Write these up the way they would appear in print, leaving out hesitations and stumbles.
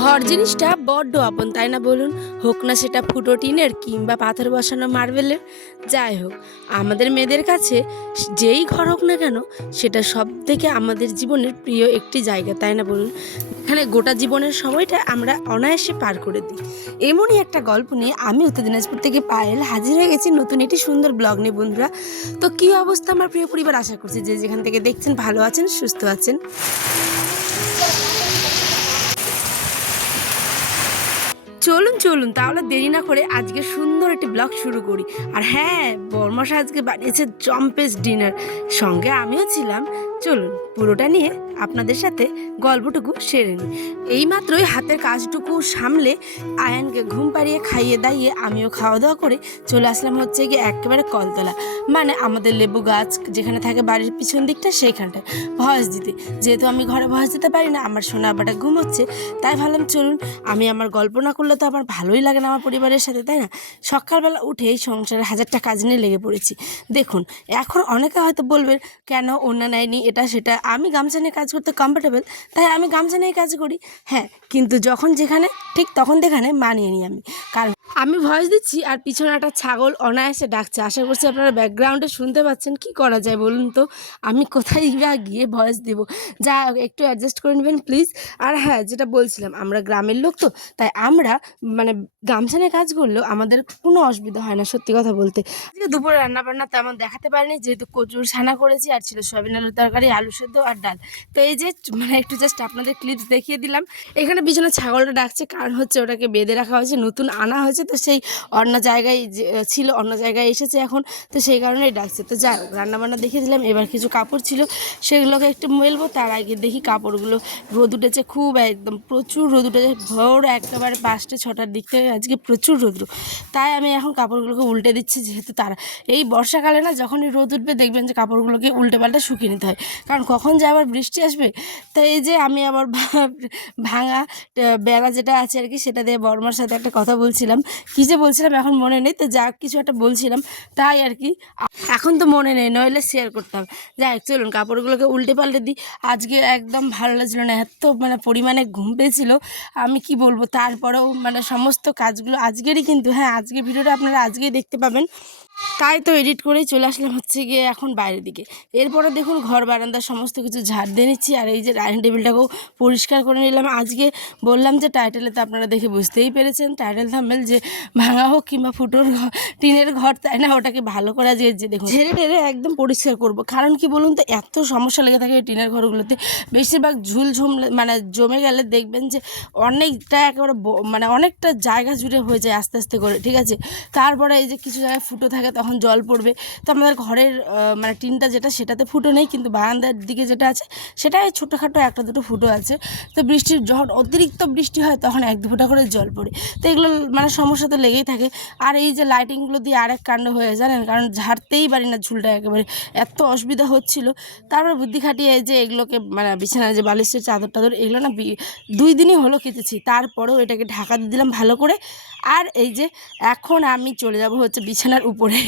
ঘর জিনিসটা বড্ড আপন, তাই না বলুন? হোক না সেটা ফুটো টিনের কিংবা পাথর বসানো মার্বেলের। যাই হোক, আমাদের মেয়েদের কাছে যেই ঘর হোক না কেন, সেটা সব থেকে আমাদের জীবনের প্রিয় একটি জায়গা, তাই না বলুন? এখানে গোটা জীবনের সময়টা আমরা অনায়াসে পার করে দিই। এমনই একটা গল্প নিয়ে আমি উত্তর দিনাজপুর থেকে পায়েল হাজির হয়ে গেছি নতুন একটি সুন্দর ব্লগ নিয়ে বন্ধুরা। তো কী অবস্থা আমার প্রিয় পরিবার? আশা করছি যে যেখান থেকে দেখছেন ভালো আছেন, সুস্থ আছেন। চলুন চলুন তাহলে দেরি না করে আজকে সুন্দর একটি ব্লগ শুরু করি। আর হ্যাঁ, বরমশা আজকে বানিয়েছে জম্পেস ডিনার, সঙ্গে আমিও ছিলাম। চলুন পুরোটা নিয়ে আপনাদের সাথে গল্পটুকু সেরে নিই। এইমাত্রই হাতের কাজটুকু সামলে আয়ানকে ঘুম পাড়িয়ে খাইয়ে দাইয়ে আমিও খাওয়া দাওয়া করে চলে আসলাম হচ্ছে গিয়ে একেবারে কলতলা, মানে আমাদের লেবু গাছ যেখানে থাকে বাড়ির পিছন দিকটা, সেইখানটায় ভয়েস দিতে। যেহেতু আমি ঘরে ভয়েস দিতে পারি না, আমার সোনা আব্বাটা ঘুমোচ্ছে, তাই ভাবলাম চলুন আমি আমার গল্প না করলে তো আমার ভালোই লাগে না আমার পরিবারের সাথে, তাই না? সকালবেলা উঠেই সংসারের হাজারটা কাজ নিয়ে লেগে পড়েছি। দেখুন, এখন অনেকে হয়তো বলবেন কেন ওড়না নেয়নি, এটা সেটা। আমি গামছা নিয়ে কাজ করতে কমফোর্টেবল, তাই আমি গামছা নিয়ে কাজ করি। হ্যাঁ, কিন্তু যখন যেখানে ঠিক তখন যেখানে মানিয়ে নিই আমি। কারণ আমি ভয়েস দিচ্ছি আর পিছনে একটা ছাগল অনায়াসে ডাকছে। আশা করছি আপনারা ব্যাকগ্রাউন্ডে শুনতে পাচ্ছেন। কি করা যায় বলুন তো? আমি কোথায় গিয়ে ভয়েস দেবো? যা একটু অ্যাডজাস্ট করে নেবেন প্লিজ। আর হ্যাঁ, যেটা বলছিলাম, আমরা গ্রামের লোক তো, তাই আমরা মানে গামছা নিয়ে কাজ করলেও আমাদের কোনো অসুবিধা হয় না, সত্যি কথা বলতে। আজকে দুপুরে রান্নাবান্না তেমন দেখাতে পারিনি, যেহেতু কচুর ছানা করেছি আর ছিল সয়াবিন আলুর তরকারি, আলু সেদ্ধ আর ডাল। তো এই যে একটু জাস্ট আপনাদের ক্লিপস দেখিয়ে দিলাম। এখানে পিছনে ছাগলটা ডাকছে, কারণ হচ্ছে ওটাকে বেঁধে রাখা হয়েছে, নতুন আনা হয়েছে, তো সেই অন্য জায়গায় ছিল, অন্য জায়গায় এসেছে এখন, তো সেই কারণেই ডাকছে। তো যাই হোক, রান্নাবান্না দেখিয়ে দিলাম। এবার কিছু কাপড় ছিল, সেগুলোকে একটু মেলবো। তার আগে দেখি কাপড়গুলো রোদ উঠেছে খুব, একদম প্রচুর রোদ উঠেছে। ভোর একেবারে 5টা-6টার দিক থেকে আজকে প্রচুর রোদ্র, তাই আমি এখন কাপড়গুলোকে উল্টে দিচ্ছি। যেহেতু তারা এই বর্ষাকালে না, যখনই রোদ উঠবে দেখবেন যে কাপড়গুলোকে উল্টে পাল্টে শুকিয়ে নিতে হয়, কারণ কখন যে আবার বৃষ্টি আসবে। তো এই যে আমি আবার ভাঙা বেড়া যেটা আছে আর কি, সেটা দিয়ে বর্মার সাথে একটা কথা বলছিলাম। কী যে বলছিলাম এখন মনে নেই, তো যা কিছু একটা বলছিলাম তাই আর কি। এখন তো মনে নেই, নইলে শেয়ার করতাম। যাই হোক, চলুন কাপড়গুলোকে উল্টে পাল্টে দিই। আজকে একদম ভালো লাগছিল না, এত পরিমাণে ঘুম পেয়েছিল, আমি কি বলবো। তারপরেও সমস্ত কাজগুলো আজকেরই, কিন্তু হ্যাঁ, আজকে ভিডিওটা আপনারা আজকেই দেখতে পাবেন। তাই তো এডিট করেই চলে আসলাম হচ্ছে গিয়ে এখন বাইরের দিকে। এরপরে দেখুন ঘর বারান্দার সমস্ত কিছু ঝাড় দিয়ে নিচ্ছি, আর এই যে ডাইনিং টেবিলটাকেও পরিষ্কার করে নিলাম। আজকে বললাম যে টাইটেলে তো আপনারা দেখে বুঝতেই পেরেছেন, টাইটেল থাম্বনেল, যে ভাঙা হোক কিংবা ফুটোর ঘর, টিনের ঘর, তাই না, ওটাকে ভালো করা যে দেখুন ঝেড়ে টেরে একদম পরিষ্কার করব। কারণ কি বলুন তো, এত সমস্যা লেগে থাকে এই টিনের ঘরগুলোতে। বেশিরভাগ ঝুল জমে গেলে দেখবেন যে অনেকটা একেবারে অনেকটা জায়গা জুড়ে হয়ে যায় আস্তে আস্তে করে, ঠিক আছে। তারপরে এই যে কিছু জায়গায় ফুটো থাকে, তখন জল পড়বে। তো আমাদের ঘরের টিনটা যেটা, সেটাতে ফুটো নেই, কিন্তু বারান্দার দিকে যেটা আছে সেটাই ছোটোখাটো একটা দুটো ফুটো আছে। তো বৃষ্টির যখন অতিরিক্ত বৃষ্টি হয় তখন 1-2 ফোঁটা করে জল পড়ে। তো এগুলো সমস্যা তো লেগেই থাকে। আর এই যে লাইটিংগুলো দিয়ে আরেক কাণ্ড হয়ে জানেন, কারণ ঝাড়তেই পারি না ঝুলটা, একেবারে এত অসুবিধা হচ্ছিল। তারপর বুদ্ধি খাটিয়ে এই যে এগুলোকে বিছানায় যে বালিশের চাদর টাদর, এগুলো না 2 দিনই হলো কেটেছি, তারপরেও এটাকে ঢাকা দিয়ে দিলাম ভালো করে। আর এই যে এখন আমি চলে যাব হচ্ছে বিছানার উপরে,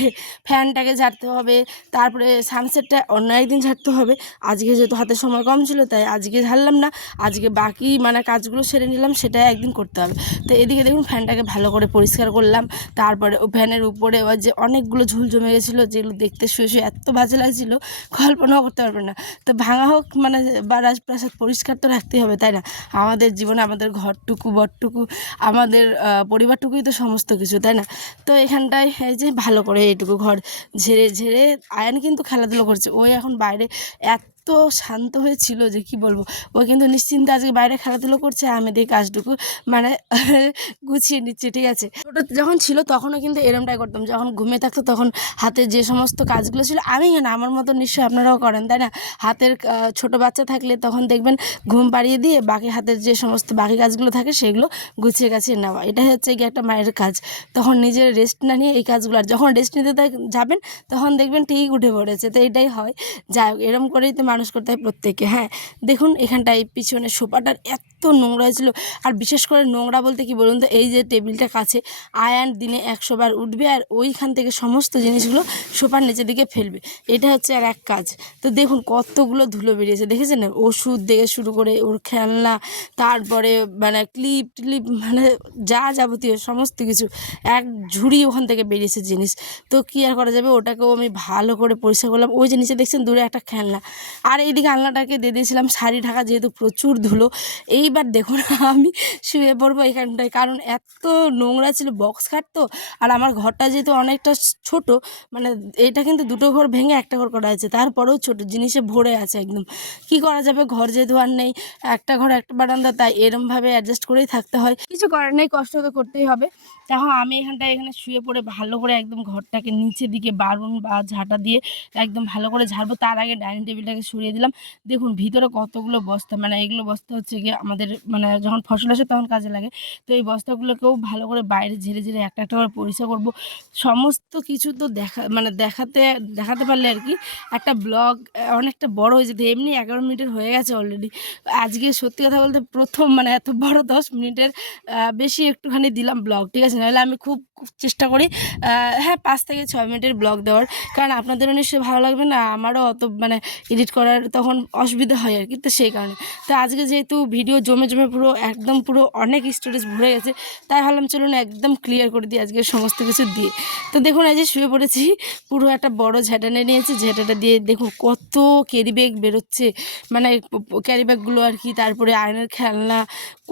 ফ্যানটাকে ঝাড়তে হবে, তারপরে সানসেটটা অন্য একদিন ঝাড়তে হবে। আজকে যেহেতু হাতে সময় কম ছিল, তাই আজকে ঝাড়লাম না, আজকে বাকি কাজগুলো সেরে নিলাম, সেটাই একদিন করতে হবে। তো এদিকে দেখুন ফ্যানটাকে ভালো করে পরিষ্কার করলাম। তারপরে ও ফ্যানের উপরে ওই যে অনেকগুলো ঝুল জমে গেছিলো, যেগুলো দেখতে শুয়ে শুয়ে এত বাজে লাগছিলো, কল্পনাও করতে পারবে না। তো ভাঙা হোক বা রাজপ্রাসাদ, পরিষ্কার তো রাখতেই হবে, তাই না? আমাদের জীবনে আমাদের ঘরটুকু বরটুকু, আমাদের পরিবারটুকুই তো সমস্ত কিছু, তাই না? তো এখানটায় এই যে ভালো করে এইটুকু ঘর ঝেড়ে ঝেড়ে আয়ান কিন্তু খেলাধুলো করছে। ওই এখন বাইরে এত শান্ত হয়েছিল যে কি বলবো। ও কিন্তু নিশ্চিন্তে আজকে বাইরে খেলাধুলো করছে, আমি দিয়ে কাজটুকু মানে গুছিয়ে নিচ্ছি, ঠিক আছে। ছোটো যখন ছিল তখনও কিন্তু এরমটাই করতাম, যখন ঘুমিয়ে থাকতো তখন হাতে যে সমস্ত কাজগুলো ছিল, আমি না, আমার মতো নিশ্চয়ই আপনারাও করেন, তাই না? হাতের ছোটো বাচ্চা থাকলে তখন দেখবেন ঘুম পাড়িয়ে দিয়ে বাকি হাতের যে সমস্ত বাকি কাজগুলো থাকে সেগুলো গুছিয়ে গাছিয়ে নেওয়া, এটাই হচ্ছে গিয়ে একটা মায়ের কাজ। তখন নিজের রেস্ট না নিয়ে এই কাজগুলো, আর যখন রেস্ট নিতে যাবেন তখন দেখবেন ঠিক উঠে পড়েছে। তো এটাই হয়। যাই হোক, এরম করেই তো মানুষ করতে হয় প্রত্যেককে। হ্যাঁ, দেখুন এখানটায় পিছনে সোফাটার এত নোংরা হয়েছিল। আর বিশেষ করে নোংরা বলতে কি বলুন তো, এই যে টেবিলটা কাছে আয়ান দিনে 100 বার উঠবে আর ওইখান থেকে সমস্ত জিনিসগুলো সোফার নিচের দিকে ফেলবে। এটা হচ্ছে আর এক কাজ। তো দেখুন কতগুলো ধুলো বেরিয়েছে, দেখেছেন? ওষুধ থেকে শুরু করে ওর খেলনা, তারপরে মানে ক্লিপ টিলিপ, মানে যা যাবতীয় সমস্ত কিছু এক ঝুড়ি ওখান থেকে বেরিয়েছে জিনিস। তো কী আর করা যাবে, ওটাকেও আমি ভালো করে পরিষ্কার করলাম। ওই যে নিচে দেখছেন দূরে একটা খেলনা, আর এইদিকে আলনাটাকে দিয়ে দিয়েছিলাম শাড়ি ঢাকা, যেহেতু প্রচুর ধুলো। এইবার দেখুন আমি শুয়ে পড়বো এখানটায়, কারণ এত নোংরা ছিল। বক্স খাট তো, আর আমার ঘরটা যেহেতু অনেকটা ছোট, মানে এটা কিন্তু দুটো ঘর ভেঙে একটা ঘর করা আছে, তারপরেও ছোট জিনিসে ভরে আছে একদম। কি করা যাবে, ঘর যেহেতু আর নেই, একটা ঘর একটা বারান্দা, তাই এরমভাবে অ্যাডজাস্ট করেই থাকতে হয়। কিছু করার নেই, কষ্ট তো করতেই হবে। তখন আমি এখানে শুয়ে পড়ে ভালো করে একদম ঘরটাকে নিচের দিকে বারুন বা ঝাঁটা দিয়ে একদম ভালো করে ঝাড়বো। তার আগে ডাইনিং টেবিলটাকে সরিয়ে দিলাম। দেখুন ভিতরে কতগুলো বস্তা, মানে এগুলো বস্তা হচ্ছে গিয়ে আমাদের মানে যখন ফসল আসে তখন কাজে লাগে। তো এই বস্তাগুলোকেও ভালো করে বাইরে ঝেড়ে ঝেড়ে একটা একটা করে পরিষ্কার করবো। সমস্ত কিছু তো দেখাতে পারলে আর কি একটা ব্লগ অনেকটা বড় হয়ে যেত। এমনি 11 মিনিটের হয়ে গেছে অলরেডি। আজকে সত্যি কথা বলতে প্রথম মানে এত বড় 10 মিনিটের বেশি একটুখানি দিলাম ব্লগ, ঠিক আছে? নাহলে আমি খুব চেষ্টা করি হ্যাঁ 5 থেকে 6 মিনিটের ব্লগ দেওয়ার, কারণ আপনাদেরও নিশ্চয়ই ভালো লাগবে না, আমারও অত মানে এডিট করার তখন অসুবিধা হয় আর কি। তো সেই কারণে তো আজকে যেহেতু ভিডিও জমে পুরো একদম পুরো অনেক স্টোরেজ ভরে গেছে, তাই ভাবলাম চলুন একদম ক্লিয়ার করে দিই আজকে সমস্ত কিছু দিয়ে। তো দেখুন এই যে শুয়ে পড়েছি, পুরো একটা বড় ঝাঁটা নিয়ে নিয়েছি। ঝাঁটাটা দিয়ে দেখুন কত ক্যারি ব্যাগ বেরোচ্ছে, মানে ক্যারি ব্যাগগুলো আর কি। তারপরে আয়নের খেলনা,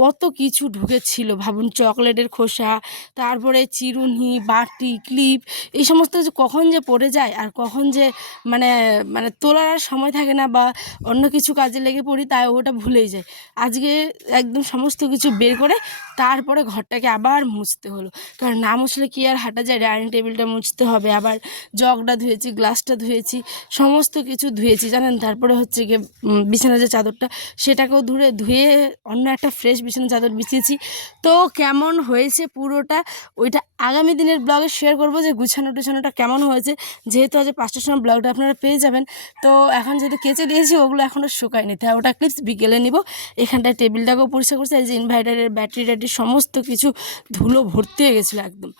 কত কিছু ঢুকেছিল ভাবুন। চকলেটের খোসা, তারপরে চিরুনি, বাটি, ক্লিপ, এই সমস্ত কিছু কখন যে পড়ে যায় আর কখন যে মানে মানে তোলার আর সময় থাকে না, বা অন্য কিছু কাজে লেগে পড়ি, তাই ওটা ভুলেই যায়। আজকে একদম সমস্ত কিছু বের করে তারপরে ঘরটাকে আবার মুছতে হলো, কারণ না মুছলে কি আর হাঁটা যায়। ডাইনিং টেবিলটা মুছতে হবে, আবার জগটা ধুয়েছি, গ্লাসটা ধুয়েছি, সমস্ত কিছু ধুয়েছি জানেন। তারপরে হচ্ছে গিয়ে বিছানার যে চাদরটা সেটাকেও ধুয়ে অন্য একটা ফ্রেশ বিছানার চাদর বিছিয়েছি। তো কেমন হয়েছে পুরোটা ওইটা আগামী দিনের ব্লগে শেয়ার করবো, যে গুছানোটা কেমন হয়েছে। যেহেতু আজ 5টার সময় ব্লগটা আপনারা পেয়ে যাবেন। তো এখন যেহেতু কেচে দিয়েছি, ওগুলো এখনও শুকায়নি, তাই ওটা ক্লিপস বিকেলে নিব। এখানটায় টেবিলটাকেও পরিষ্কার করছি। এই যে ইনভার্টারের ব্যাটারি সমস্ত কিছু ধুলো ভর্তি হয়ে গেছিলো একদম।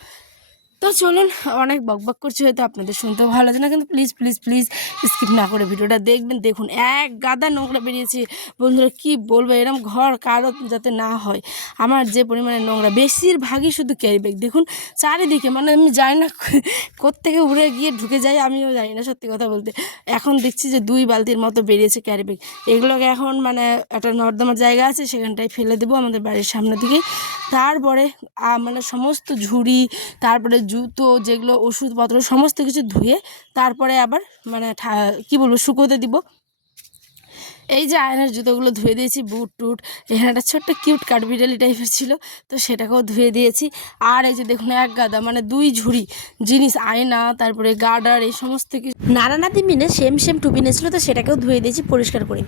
তো চলুন, অনেক বকবক করছি, হয়তো আপনাদের শুনতেও ভালো লাগে না, কিন্তু প্লিজ প্লিজ প্লিজ স্কিপ না করে ভিডিওটা দেখবেন। দেখুন এক গাদা নোংরা বেরিয়েছে বন্ধুরা, কি বলবো, এরম ঘর কারো যাতে না হয়। আমার যে পরিমাণে নোংরা, বেশিরভাগই শুধু ক্যারি ব্যাগ। দেখুন চারিদিকে, মানে আমি জানি না কোত্থেকে উড়ে গিয়ে ঢুকে যায়, আমিও জানি না সত্যি কথা বলতে। এখন দেখছি যে 2 বালতির মতো বেরিয়েছে ক্যারি ব্যাগ। এগুলোকে এখন মানে একটা নর্দমার জায়গা আছে, সেখানটায় ফেলে দেবো আমাদের বাড়ির সামনের দিকেই। তারপরে মানে সমস্ত ঝুড়ি, তারপরে জুতো, যেগুলো ওষুধপত্র, সমস্ত কিছু ধুয়ে তারপরে আবার মানে কী বলবো, শুকোতে দিব। এই যে আয়নার জুতোগুলো ধুয়ে দিয়েছি, বুট টুট, এখানে একটা ছোট্ট কিউট কাঠবিড়ালি টাইপের ছিল, তো সেটাকেও ধুয়ে দিয়েছি। আর এই যে দেখুন এক গাদা মানে 2 ঝুড়ি জিনিস, আয়না, তারপরে গার্ডার, এই সমস্ত কিছু নাড়ানাড়ি মিলে সেম টুপি নিয়েছিল, তো সেটাকেও ধুয়ে দিয়েছি পরিষ্কার করে।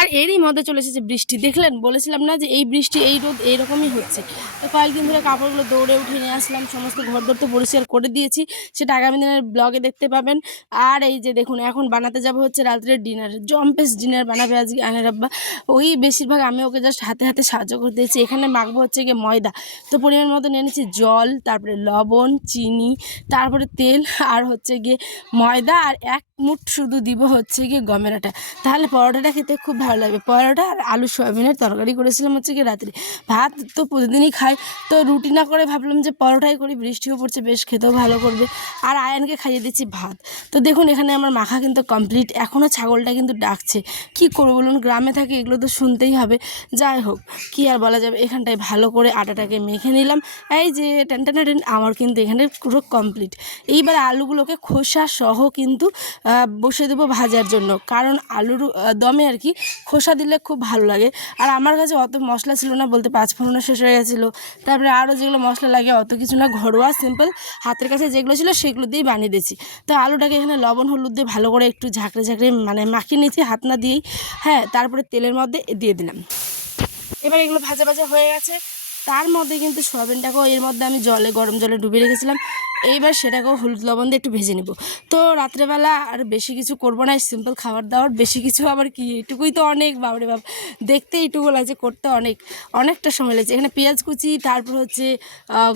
আর এরই মধ্যে চলে এসেছে বৃষ্টি। দেখলেন, বলেছিলাম না যে এই বৃষ্টি এই রোদ এইরকমই হচ্ছে। তো কয়েকদিন ধরে কাপড়গুলো দৌড়ে উঠে নিয়ে আসলাম, সমস্ত ঘর দর তো পরিষ্কার করে দিয়েছি, সেটা আগামী দিনের ব্লগে দেখতে পাবেন। আর এই যে দেখুন এখন বানাতে যাব হচ্ছে রাত্রের ডিনার, জম্পেস ডিনার বানাবে আজকে আয়নের আব্বা। ওই বেশিরভাগ আমি ওকে জাস্ট হাতে হাতে সাহায্য করে দিয়েছি। এখানে মাখবো হচ্ছে গিয়ে ময়দা, তো পরিমাণ মতো নিয়ে নিচ্ছি জল, তারপরে লবণ, চিনি, তারপরে তেল, আর হচ্ছে গিয়ে ময়দা, আর 1 মুঠ শুধু দিব হচ্ছে গিয়ে গমের আটা। তাহলে পরোটাটা খেতে খুব ভালো লাগবে। পরোটা আর আলু সয়াবিনের তরকারি করেছিলাম হচ্ছে গিয়ে রাত্রে। ভাত তো প্রতিদিনই খাই, তো রুটি না করে ভাবলাম যে পরোটাই করি, বৃষ্টিও পড়ছে, বেশ খেতেও ভালো করবে। আর আয়নকে খাইয়ে দিচ্ছি ভাত। তো দেখুন এখানে আমার মাখা কিন্তু কমপ্লিট। এখনও ছাগলটা কিন্তু ডাকছে, কি করবো বলুন, গ্রামে থাকে, এগুলো তো শুনতেই হবে। যাই হোক, কি আর বলা যাবে। এখানটায় ভালো করে আটাটাকে মেখে নিলাম। এই যে টেন আমার কিন্তু এখানে পুরো কমপ্লিট। এইবার আলুগুলোকে খোসা সহ কিন্তু বসে দেবো ভাজার জন্য, কারণ আলুর দমে আর কি খোসা দিলে খুব ভালো লাগে। আর আমার কাছে অত মশলা ছিল না, বলতে 5 ফোড়নও শেষ হয়ে গেছিলো, তারপরে আরও যেগুলো মশলা লাগে অত কিছু না, ঘরোয়া সিম্পল হাতের কাছে যেগুলো ছিল সেগুলো দিয়েই বানিয়ে দিয়েছি। তো আলুটাকে এখানে লবণ হলুদ দিয়ে ভালো করে একটু ঝাঁকড়ে মানে মাখিয়ে নিয়েছি হাত না দিয়েই। হ্যাঁ, তারপরে তেলের মধ্যে দিয়ে দিলাম। এবার এগুলো ভাজা ভাজা হয়ে গেছে, তার মধ্যে কিন্তু সয়াবিনটাকেও এর মধ্যে আমি গরম জলে ডুবিয়ে রেখেছিলাম। এইবার সেটাকেও হলুদ লবণ দিয়ে একটু ভেজে নেব। তো রাত্রেবেলা আর বেশি কিছু করবো না, সিম্পল খাবার দাবার, বেশি কিছু আবার কি, এইটুকুই তো অনেক, বাবরে বাপ, দেখতে এইটুকু লাগছে, করতে অনেকটা সময় লাগছে। এখানে পেঁয়াজ কুচি, তারপর হচ্ছে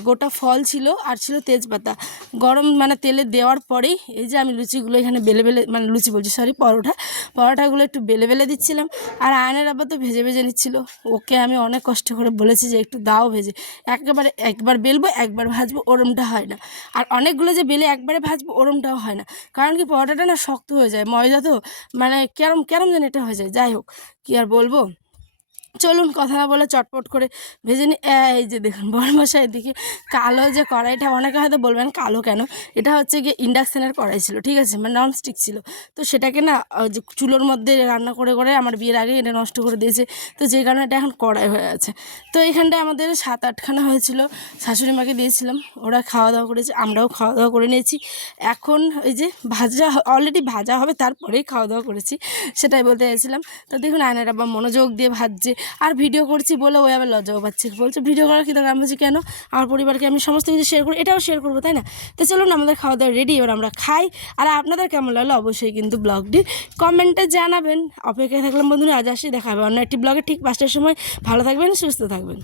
গোটা ফল ছিল, আর ছিল তেজপাতা। গরম মানে তেলে দেওয়ার পরেই এই যে আমি লুচিগুলো এখানে বেলে মানে লুচি বলছি, সরি, পরোটাগুলো একটু বেলে দিচ্ছিলাম। আর আয়নের আবার তো ভেজে নিচ্ছিল। ওকে আমি অনেক কষ্ট করে বলেছি যে একটু দাও ভেজে, একবার বেলবো একবার ভাজবো, ওরমটা হয় না। আর অনেকগুলো যে বেলে একবারে ভাজবো, ওরমটাও হয় না। কারণ কি, পরোটাটা না শক্ত হয়ে যায়, ময়দা তো, মানে কেরম যেন এটা হয়ে যায়। যাই হোক, কি আর বলবো, চলুন কথা না বলে চটপট করে ভেজে নিই। এই যে দেখুন বড়মশাই, এদিকে কালো যে কড়াইটা, অনেকে হয়তো বলবেন কালো কেন, এটা হচ্ছে গিয়ে ইন্ডাকশানের কড়াই ছিল, ঠিক আছে, মানে ননস্টিক ছিল। তো সেটাকে না যে চুলোর মধ্যে রান্না করে আমার বিয়ের আগে এটা নষ্ট করে দিয়েছে। তো যে কারণে এটা এখন কড়াই হয়ে আছে। তো এখানটায় আমাদের 7-8খানা হয়েছিল, শাশুড়ি মাকে দিয়েছিলাম, ওরা খাওয়া দাওয়া করেছে, আমরাও খাওয়া দাওয়া করে নিয়েছি। এখন এই যে অলরেডি ভাজা হবে, তারপরেই খাওয়া দাওয়া করেছি, সেটাই বলতে চাইছিলাম। তো দেখুন আয়নার আবার মনোযোগ দিয়ে ভাজছে, আর ভিডিও করছি বলে ওই আবার লজ্জাও পাচ্ছে, বলছে ভিডিও করার কি দরকার। আমি বলছি কেন, আমার পরিবারকে আমি সমস্ত কিছু শেয়ার করি, এটাও শেয়ার করবো, তাই না? তো চলুন, আমাদের খাওয়া দাওয়া রেডি, এবার আমরা খাই। আর আপনাদের কেমন লাগলো অবশ্যই কিন্তু ব্লগটি কমেন্টে জানাবেন। অপেক্ষায় থাকলাম বন্ধুরা, আজ আসি, দেখা হবে অন্য একটি ব্লগে ঠিক 5টার সময়। ভালো থাকবেন, সুস্থ থাকবেন।